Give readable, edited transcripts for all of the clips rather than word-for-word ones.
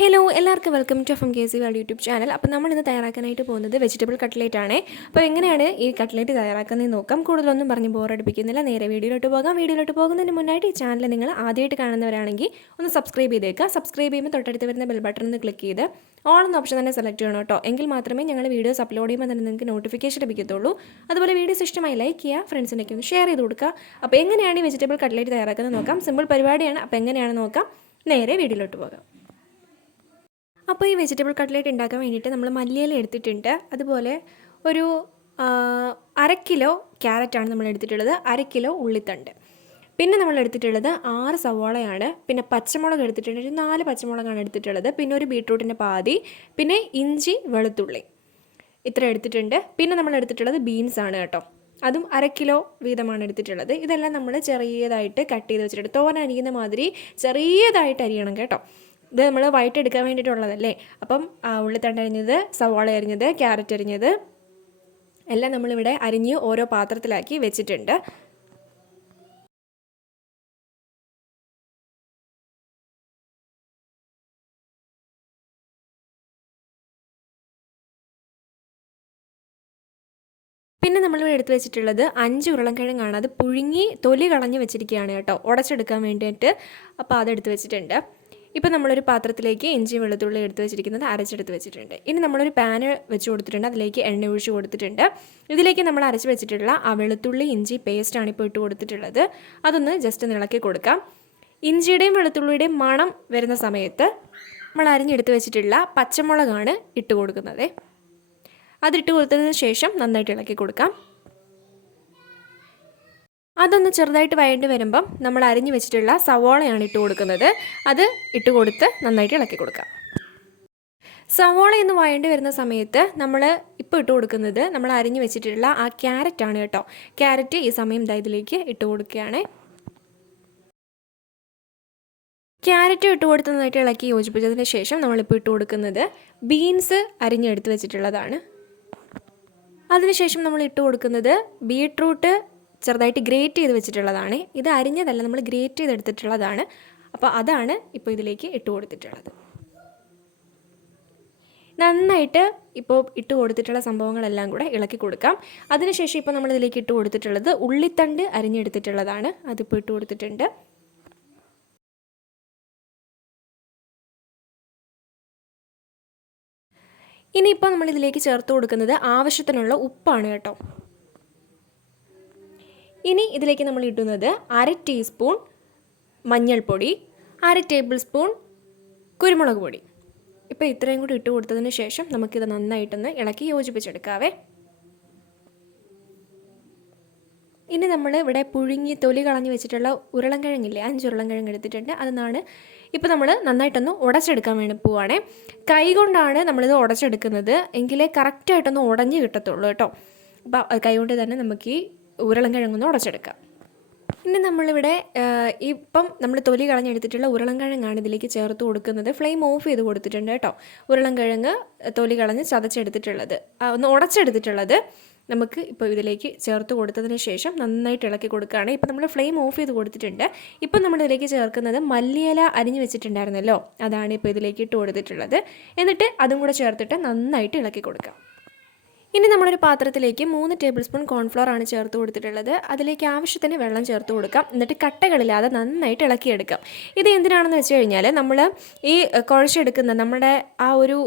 Hello എല്ലാവർക്കും welcome to F KC world YouTube channel. അപ്പോൾ നമ്മൾ ഇന്ന് തയ്യാറാക്കാനായിട്ട് പോകുന്നത് വെജിറ്റബിൾ കട്ട്ലേറ്റ് ആണ്. അപ്പോൾ എങ്ങനെയാണ് ഈ കട്ട്ലേറ്റ് തയ്യാറാക്കുന്നത് നോക്കാം. കൂടുതലൊന്നും പറഞ്ഞ് ബോറടിപ്പിക്കുന്നില്ല, നേരെ വീഡിയോയിലോട്ട് പോകാം. വീഡിയോയിലോട്ട് പോകുന്നതിന് മുന്നായിട്ട് ഈ ചാനൽ നിങ്ങൾ ആദ്യമായിട്ട് കാണുന്നവരാണെങ്കിൽ ഒന്ന് സബ്സ്ക്രൈബ് ചെയ്തേക്കുക. സബ്സ്ക്രൈബ് ചെയ്യുമ്പോൾ തൊട്ടടുത്ത് വരുന്ന ബെൽ ബട്ടൺ ഒന്ന് ക്ലിക്ക് ചെയ്ത് ഓൾ എന്ന ഓപ്ഷൻ തന്നെ സെലക്ട് ചെയ്യണം കേട്ടോ. എങ്കിൽ മാത്രമേ ഞങ്ങൾ വീഡിയോസ് അപ്ലോഡ് ചെയ്യുമ്പോൾ തന്നെ നിങ്ങൾക്ക് നോട്ടിഫിക്കേഷൻ ലഭിക്കത്തുള്ളൂ. അതുപോലെ വീഡിയോസ് ഇഷ്ടമായി ലൈക്ക് ചെയ്യുക, ഫ്രണ്ട്സിനൊക്കെ ഒന്ന് ഷെയർ ചെയ്ത് കൊടുക്കുക. അപ്പോൾ എങ്ങനെയാണ് ഈ വെജിറ്റബിൾ കട്ട്ലേറ്റ് തയ്യാറാക്കുന്നത് നോക്കാം. സിമ്പിൾ പരിപാടിയാണ്. അപ്പോൾ എങ്ങനെയാണെന്ന് നോക്കാം. നേരെ വീഡിയോയിലോട്ട് പോകാം. അപ്പോൾ ഈ വെജിറ്റബിൾ കട്ട്ലേറ്റ് ഉണ്ടാക്കാൻ വേണ്ടിയിട്ട് നമ്മൾ മല്ലിയില എടുത്തിട്ടുണ്ട്. അതുപോലെ ഒരു 1/2 കിലോ ക്യാരറ്റാണ് നമ്മൾ എടുത്തിട്ടുള്ളത്, 1/2 കിലോ ഉള്ളിത്തണ്ട്. പിന്നെ നമ്മൾ എടുത്തിട്ടുള്ളത് 6 സവാളയാണ്. പിന്നെ പച്ചമുളക് എടുത്തിട്ടുണ്ട്, ഒരു 4 പച്ചമുളകാണ് എടുത്തിട്ടുള്ളത്. പിന്നെ ഒരു ബീട്രൂട്ടിൻ്റെ പാതി, പിന്നെ ഇഞ്ചി വെളുത്തുള്ളി ഇത്ര എടുത്തിട്ടുണ്ട്. പിന്നെ നമ്മൾ എടുത്തിട്ടുള്ളത് ബീൻസാണ് കേട്ടോ, അതും 1/2 കിലോ വീതമാണ് എടുത്തിട്ടുള്ളത്. ഇതെല്ലാം നമ്മൾ ചെറിയതായിട്ട് കട്ട് ചെയ്ത് വെച്ചിട്ടുണ്ട്. തോരൻ അരിയുന്ന മാതിരി ചെറിയതായിട്ട് അരിയണം കേട്ടോ. ഇത് നമ്മൾ വൈറ്റ് എടുക്കാൻ വേണ്ടിയിട്ടുള്ളതല്ലേ. അപ്പം ഉള്ളിത്തണ്ട് അരിഞ്ഞത്, സവാള അരിഞ്ഞത്, ക്യാരറ്റ് അരിഞ്ഞത് എല്ലാം നമ്മളിവിടെ അരിഞ്ഞ് ഓരോ പാത്രത്തിലാക്കി വെച്ചിട്ടുണ്ട്. പിന്നെ നമ്മളിവിടെ എടുത്ത് വെച്ചിട്ടുള്ളത് 5 ഉരുളൻകിഴങ്ങാണ്. അത് പുഴുങ്ങി തൊലി കളഞ്ഞ് വെച്ചിരിക്കുകയാണ് കേട്ടോ, ഉടച്ചെടുക്കാൻ വേണ്ടിയിട്ട്. അപ്പോൾ അതെടുത്ത് വെച്ചിട്ടുണ്ട്. ഇപ്പോൾ നമ്മളൊരു പാത്രത്തിലേക്ക് ഇഞ്ചി വെളുത്തുള്ളി എടുത്ത് വെച്ചിരിക്കുന്നത് അരച്ചെടുത്ത് വെച്ചിട്ടുണ്ട്. ഇനി നമ്മളൊരു പാന് വെച്ച് കൊടുത്തിട്ടുണ്ട്, അതിലേക്ക് എണ്ണ ഒഴിച്ച് കൊടുത്തിട്ടുണ്ട്. ഇതിലേക്ക് നമ്മൾ അരച്ച് വെച്ചിട്ടുള്ള ആ വെളുത്തുള്ളി ഇഞ്ചി പേസ്റ്റാണ് ഇപ്പോൾ ഇട്ട് കൊടുത്തിട്ടുള്ളത്. അതൊന്ന് ജസ്റ്റ് ഒന്ന് ഇളക്കി കൊടുക്കാം. ഇഞ്ചിയുടെയും വെളുത്തുള്ളിയുടെയും മണം വരുന്ന സമയത്ത് നമ്മൾ അരിഞ്ഞെടുത്ത് വെച്ചിട്ടുള്ള പച്ചമുളകാണ് ഇട്ട് കൊടുക്കുന്നത്. അതിട്ട് കൊടുത്തതിന് ശേഷം നന്നായിട്ട് ഇളക്കി കൊടുക്കാം. അതൊന്ന് ചെറുതായിട്ട് വഴണ്ടി വരുമ്പം നമ്മൾ അരിഞ്ഞു വെച്ചിട്ടുള്ള സവാളയാണ് ഇട്ട് കൊടുക്കുന്നത്. അത് ഇട്ട് കൊടുത്ത് നന്നായിട്ട് ഇളക്കി കൊടുക്കാം. സവാള ഒന്ന് വഴണ്ടി വരുന്ന സമയത്ത് നമ്മൾ ഇപ്പോൾ ഇട്ട് കൊടുക്കുന്നത് നമ്മൾ അരിഞ്ഞു വെച്ചിട്ടുള്ള ആ ക്യാരറ്റാണ് കേട്ടോ. ക്യാരറ്റ് ഈ സമയം ഇതിലേക്ക് ഇട്ട് കൊടുക്കുകയാണ്. ക്യാരറ്റ് ഇട്ട് കൊടുത്ത് നന്നായിട്ട് ഇളക്കി യോജിപ്പിച്ചതിന് ശേഷം നമ്മളിപ്പോൾ ഇട്ട് കൊടുക്കുന്നത് ബീൻസ് അരിഞ്ഞെടുത്ത് വെച്ചിട്ടുള്ളതാണ്. അതിനുശേഷം നമ്മൾ ഇട്ട് കൊടുക്കുന്നത് ബീട്രൂട്ട് ചെറുതായിട്ട് ഗ്രേറ്റ് ചെയ്ത് വെച്ചിട്ടുള്ളതാണ്. ഇത് അരിഞ്ഞതല്ല, നമ്മൾ ഗ്രേറ്റ് ചെയ്തെടുത്തിട്ടുള്ളതാണ്. അപ്പോൾ അതാണ് ഇപ്പോൾ ഇതിലേക്ക് ഇട്ട് കൊടുത്തിട്ടുള്ളത്. നന്നായിട്ട് ഇപ്പോൾ ഇട്ട് കൊടുത്തിട്ടുള്ള സംഭവങ്ങളെല്ലാം കൂടെ ഇളക്കി കൊടുക്കാം. അതിനുശേഷം ഇപ്പോൾ നമ്മളിതിലേക്ക് ഇട്ട് കൊടുത്തിട്ടുള്ളത് ഉള്ളിത്തണ്ട് അരിഞ്ഞെടുത്തിട്ടുള്ളതാണ്. അതിപ്പോൾ ഇട്ട് കൊടുത്തിട്ടുണ്ട്. ഇനിയിപ്പോൾ നമ്മളിതിലേക്ക് ചേർത്ത് കൊടുക്കുന്നത് ആവശ്യത്തിനുള്ള ഉപ്പാണ് കേട്ടോ. ഇനി ഇതിലേക്ക് നമ്മൾ ഇടുന്നത് 1/2 ടീസ്പൂൺ മഞ്ഞൾപ്പൊടി, 1/2 ടേബിൾ സ്പൂൺ കുരുമുളക് പൊടി. ഇപ്പോൾ ഇത്രയും കൂടി ഇട്ട് കൊടുത്തതിന് ശേഷം നമുക്കിത് നന്നായിട്ടൊന്ന് ഇളക്കി യോജിപ്പിച്ചെടുക്കാവേ. ഇനി നമ്മൾ ഇവിടെ പുഴുങ്ങി തൊലി കളഞ്ഞ് വെച്ചിട്ടുള്ള ഉരുളൻകിഴങ്ങില്ലേ, 5 ഉരുളൻകിഴങ്ങ് എടുത്തിട്ടുണ്ട്. അതെന്നാണ് ഇപ്പോൾ നമ്മൾ നന്നായിട്ടൊന്ന് ഉടച്ചെടുക്കാൻ വേണ്ടി പോവുകയാണേ. കൈ കൊണ്ടാണ് നമ്മളിത് ഉടച്ചെടുക്കുന്നത്, എങ്കിലേ കറക്റ്റായിട്ടൊന്ന് ഉടഞ്ഞ് കിട്ടത്തുള്ളൂ കേട്ടോ. അപ്പോൾ കൈ കൊണ്ട് തന്നെ നമുക്ക് ഈ ഉരുളൻകിഴങ്ങൊന്ന് ഉടച്ചെടുക്കാം. ഇനി നമ്മളിവിടെ ഇപ്പം നമ്മൾ തൊലി കളഞ്ഞെടുത്തിട്ടുള്ള ഉരുളൻകിഴങ്ങാണ് ഇതിലേക്ക് ചേർത്ത് കൊടുക്കുന്നത്. ഫ്ലെയിം ഓഫ് ചെയ്ത് കൊടുത്തിട്ടുണ്ട് കേട്ടോ. ഉരുളൻകിഴങ്ങ് തൊലി കളഞ്ഞ് ചതച്ചെടുത്തിട്ടുള്ളത്, ഒന്ന് ഉടച്ചെടുത്തിട്ടുള്ളത് നമുക്ക് ഇപ്പോൾ ഇതിലേക്ക് ചേർത്ത് കൊടുത്തതിന് ശേഷം നന്നായിട്ട് ഇളക്കി കൊടുക്കുകയാണ്. ഇപ്പോൾ നമ്മൾ ഫ്ലെയിം ഓഫ് ചെയ്ത് കൊടുത്തിട്ടുണ്ട്. ഇപ്പം നമ്മളിതിലേക്ക് ചേർക്കുന്നത് മല്ലിയില അരിഞ്ഞ് വെച്ചിട്ടുണ്ടായിരുന്നല്ലോ, അതാണ് ഇപ്പോൾ ഇതിലേക്ക് ഇട്ട് കൊടുത്തിട്ടുള്ളത്. എന്നിട്ട് അതും കൂടെ ചേർത്തിട്ട് നന്നായിട്ട് ഇളക്കി കൊടുക്കാം. ഇനി നമ്മളൊരു പാത്രത്തിലേക്ക് 3 ടേബിൾ സ്പൂൺ കോൺഫ്ലോർ ആണ് ചേർത്ത് കൊടുത്തിട്ടുള്ളത്. അതിലേക്ക് ആവശ്യത്തിന് വെള്ളം ചേർത്ത് കൊടുക്കാം. എന്നിട്ട് കട്ടകളില്ലാതെ നന്നായിട്ട് ഇളക്കിയെടുക്കാം. ഇത് എന്തിനാണെന്ന് വെച്ച് കഴിഞ്ഞാൽ നമ്മൾ ഈ കുഴച്ചെടുക്കുന്ന നമ്മുടെ ആ ഒരു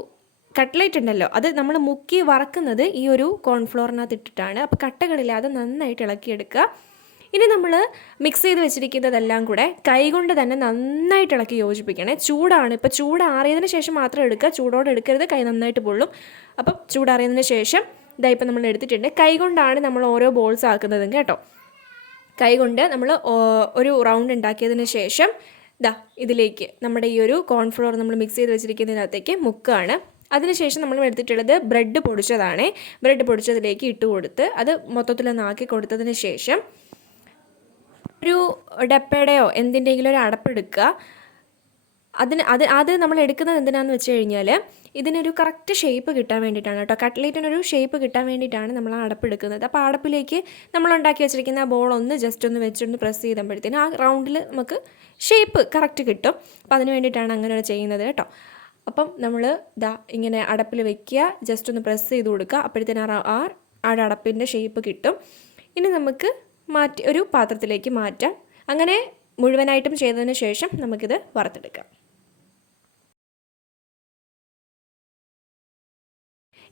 കട്ട്ലേറ്റ് ഉണ്ടല്ലോ, അത് നമ്മൾ മുക്കി വറക്കുന്നത് ഈ ഒരു കോൺഫ്ലോറിനകത്ത് ഇട്ടിട്ടാണ്. അപ്പോൾ കട്ടകളില്ലാതെ നന്നായിട്ട് ഇളക്കിയെടുക്കുക. ഇനി നമ്മൾ മിക്സ് ചെയ്ത് വെച്ചിരിക്കുന്നതെല്ലാം കൂടെ കൈകൊണ്ട് തന്നെ നന്നായിട്ട് ഇളക്കി യോജിപ്പിക്കണേ. ചൂടാണ്, ഇപ്പോൾ ചൂടാറിയതിന് ശേഷം മാത്രം എടുക്കുക, ചൂടോടെ എടുക്കരുത്, കൈ നന്നായിട്ട് പൊള്ളും. അപ്പം ചൂടാറിയതിന് ശേഷം ഇപ്പം നമ്മൾ എടുത്തിട്ടുണ്ട്. കൈകൊണ്ടാണ് നമ്മൾ ഓരോ ബോൾസ് ആക്കുന്നതും കേട്ടോ. കൈകൊണ്ട് നമ്മൾ ഒരു റൗണ്ട് ഉണ്ടാക്കിയതിന് ശേഷം ഇതിലേക്ക് നമ്മുടെ ഈ ഒരു കോൺഫ്ലോർ നമ്മൾ മിക്സ് ചെയ്ത് വെച്ചിരിക്കുന്നതിനകത്തേക്ക് മുക്കുകയാണ്. അതിനുശേഷം നമ്മൾ എടുത്തിട്ടുള്ളത് ബ്രെഡ് പൊടിച്ചതാണ്. ബ്രെഡ് പൊടിച്ചതിലേക്ക് ഇട്ട് കൊടുത്ത് അത് മൊത്തത്തിലൊന്ന് ആക്കി കൊടുത്തതിന് ശേഷം ഒരു ഡപ്പയുടെയോ എന്തിൻ്റെങ്കിലും ഒരു അടപ്പെടുക്കുക. അത് നമ്മൾ എടുക്കുന്നത് എന്തിനാണെന്ന് വെച്ച് കഴിഞ്ഞാൽ ഇതിനൊരു കറക്റ്റ് ഷേപ്പ് കിട്ടാൻ വേണ്ടിയിട്ടാണ് കേട്ടോ. കട്ട്ലേറ്റിനൊരു ഷേപ്പ് കിട്ടാൻ വേണ്ടിയിട്ടാണ് നമ്മൾ ആ അടപ്പെടുക്കുന്നത്. അപ്പോൾ അടപ്പിലേക്ക് നമ്മൾ ഉണ്ടാക്കി വെച്ചിരിക്കുന്ന ആ ബോളൊന്ന് ജസ്റ്റ് ഒന്ന് വെച്ചൊന്ന് പ്രസ് ചെയ്തപ്പോഴത്തേനും ആ റൗണ്ടിൽ നമുക്ക് ഷേപ്പ് കറക്റ്റ് കിട്ടും. അപ്പോൾ അതിന് വേണ്ടിയിട്ടാണ് അങ്ങനെ ചെയ്യുന്നത് കേട്ടോ. അപ്പം നമ്മൾ ഇങ്ങനെ അടപ്പിൽ വെക്കുക, ജസ്റ്റ് ഒന്ന് പ്രസ് ചെയ്ത് കൊടുക്കുക. അപ്പോഴത്തേനും ആ അടപ്പിൻ്റെ ഷേപ്പ് കിട്ടും. ഇനി നമുക്ക് ഒരു പാത്രത്തിലേക്ക് മാറ്റാം. അങ്ങനെ മുഴുവനായിട്ടും ചെയ്തതിന് ശേഷം നമുക്കിത് വറുത്തെടുക്കാം.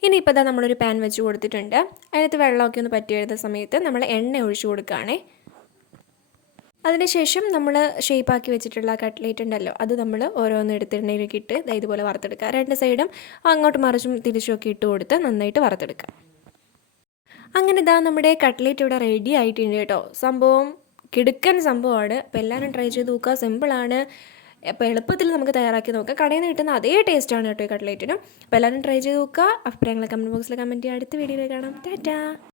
ഇനിയിപ്പോൾ നമ്മളൊരു പാൻ വെച്ച് കൊടുത്തിട്ടുണ്ട്. അതിനകത്ത് വെള്ളമൊക്കെ ഒന്ന് പറ്റി വരുന്ന സമയത്ത് നമ്മൾ എണ്ണ ഒഴിച്ചു കൊടുക്കുകയാണേ. അതിനുശേഷം നമ്മൾ ഷേപ്പാക്കി വെച്ചിട്ടുള്ള കട്ട്ലേറ്റ് ഉണ്ടല്ലോ, അത് നമ്മൾ ഓരോന്ന് എടുത്ത് എണ്ണയിലേക്ക് ഇട്ട് ഇതുപോലെ വറുത്തെടുക്കുക. രണ്ട് സൈഡും അങ്ങോട്ട് മറിച്ചും തിരിച്ചുമൊക്കെ ഇട്ട് കൊടുത്ത് നന്നായിട്ട് വറുത്തെടുക്കുക. അങ്ങനെ നമ്മുടെ കട്ട്ലേറ്റ് ഇവിടെ റെഡി ആയിട്ടുണ്ട് കേട്ടോ. സംഭവം കിടുക്കൻ സംഭവമാണ്. അപ്പോൾ എല്ലാവരും ട്രൈ ചെയ്ത് നോക്കുക. സിമ്പിളാണ്. അപ്പോൾ എളുപ്പത്തിൽ നമുക്ക് തയ്യാറാക്കി നോക്കാം. കടയിൽ നിന്ന് കിട്ടുന്ന അതേ ടേസ്റ്റാണ് കേട്ടോ ഈ കട്ട്ലേറ്റിനും. അപ്പോൾ എല്ലാവരും ട്രൈ ചെയ്ത് നോക്കുക. അഭിപ്രായങ്ങൾ കമൻറ്റ് ബോക്സിൽ കമൻറ്റ് ചെയ്യുക. അടുത്ത വീഡിയോയിൽ കാണാം. ടാറ്റാ.